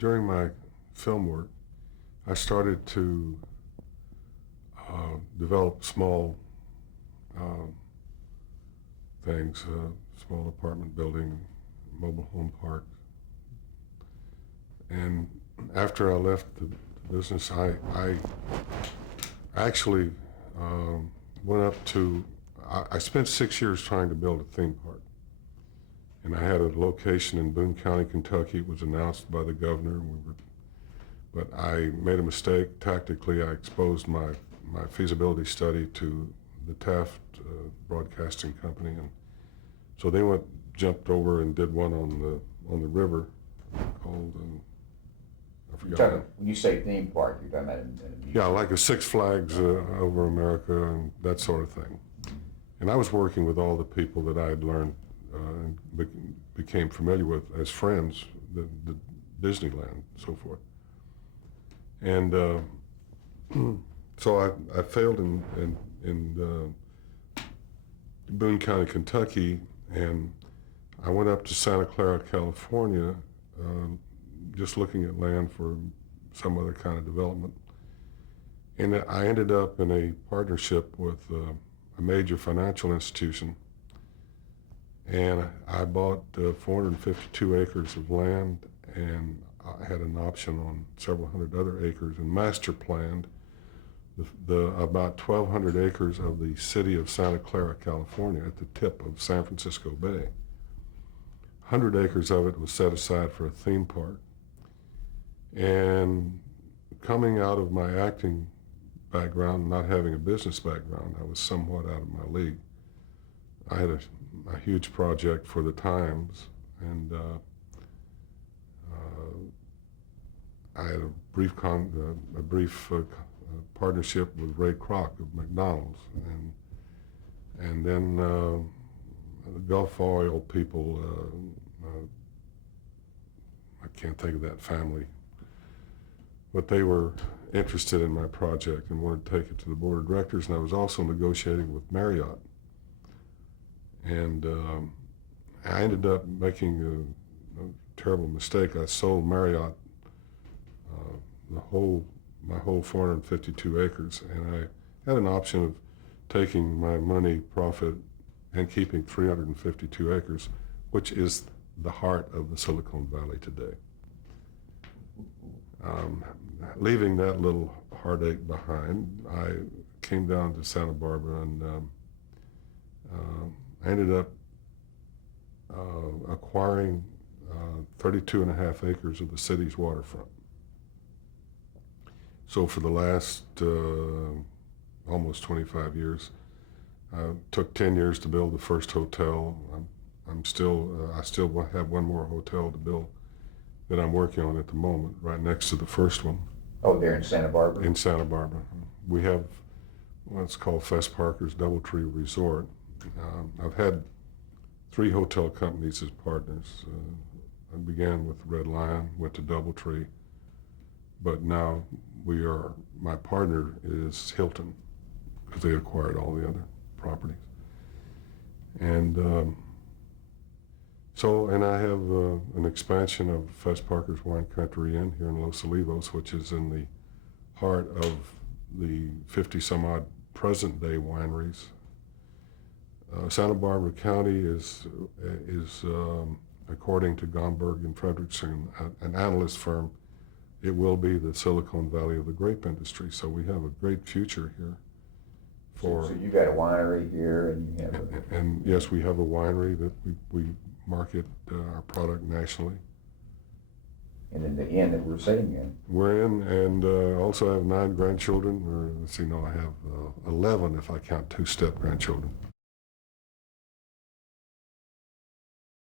during my film work, I started to develop small things, small apartment building, mobile home park. And after I left the business, I actually went up to, I spent 6 years trying to build a theme park. And I had a location in Boone County, Kentucky. It was announced by the governor. But I made a mistake. Tactically, I exposed my feasibility study to the Taft Broadcasting Company, and so they jumped over and did one on the river called, I forgot. When you say theme park, you're talking about an amusement. Yeah, like a Six Flags over America and that sort of thing. And I was working with all the people that I had learned and became familiar with as friends, the Disneyland and so forth. And so I failed in Boone County, Kentucky, and I went up to Santa Clara, California, just looking at land for some other kind of development. And I ended up in a partnership with a major financial institution, and I bought 452 acres of land, and I had an option on several hundred other acres, and master planned about 1,200 acres of the city of Santa Clara, California, at the tip of San Francisco Bay. 100 acres of it was set aside for a theme park. And coming out of my acting background, not having a business background, I was somewhat out of my league. I had a huge project for the Times, and I had a brief partnership with Ray Kroc of McDonald's, and then the Gulf Oil people. I can't think of that family, but they were interested in my project and wanted to take it to the board of directors, and I was also negotiating with Marriott. And I ended up making a terrible mistake. I sold Marriott my whole 452 acres, and I had an option of taking my money, profit, and keeping 352 acres, which is the heart of the Silicon Valley today. Leaving that little heartache behind, I came down to Santa Barbara, and I ended up acquiring 32 and a half acres of the city's waterfront. So for the last almost 25 years, took 10 years to build the first hotel. I still have one more hotel to build that I'm working on at the moment, right next to the first one. Oh, there in Santa Barbara? In Santa Barbara. We have what's called Fess Parker's DoubleTree Resort. I've had 3 hotel companies as partners. I began with Red Lion, went to DoubleTree, but now my partner is Hilton, because they acquired all the other properties. And and I have an expansion of Fess Parker's Wine Country Inn here in Los Olivos, which is in the heart of the 50 some odd present day wineries. Santa Barbara County is according to Gomberg and Frederickson, an analyst firm, it will be the Silicon Valley of the grape industry. So we have a great future here. So you got a winery here, and you have and yes, we have a winery that we market our product nationally. And in the inn that we're sitting in. We're in, and also have 9 grandchildren, or let's see, no, I have 11 if I count 2 step grandchildren.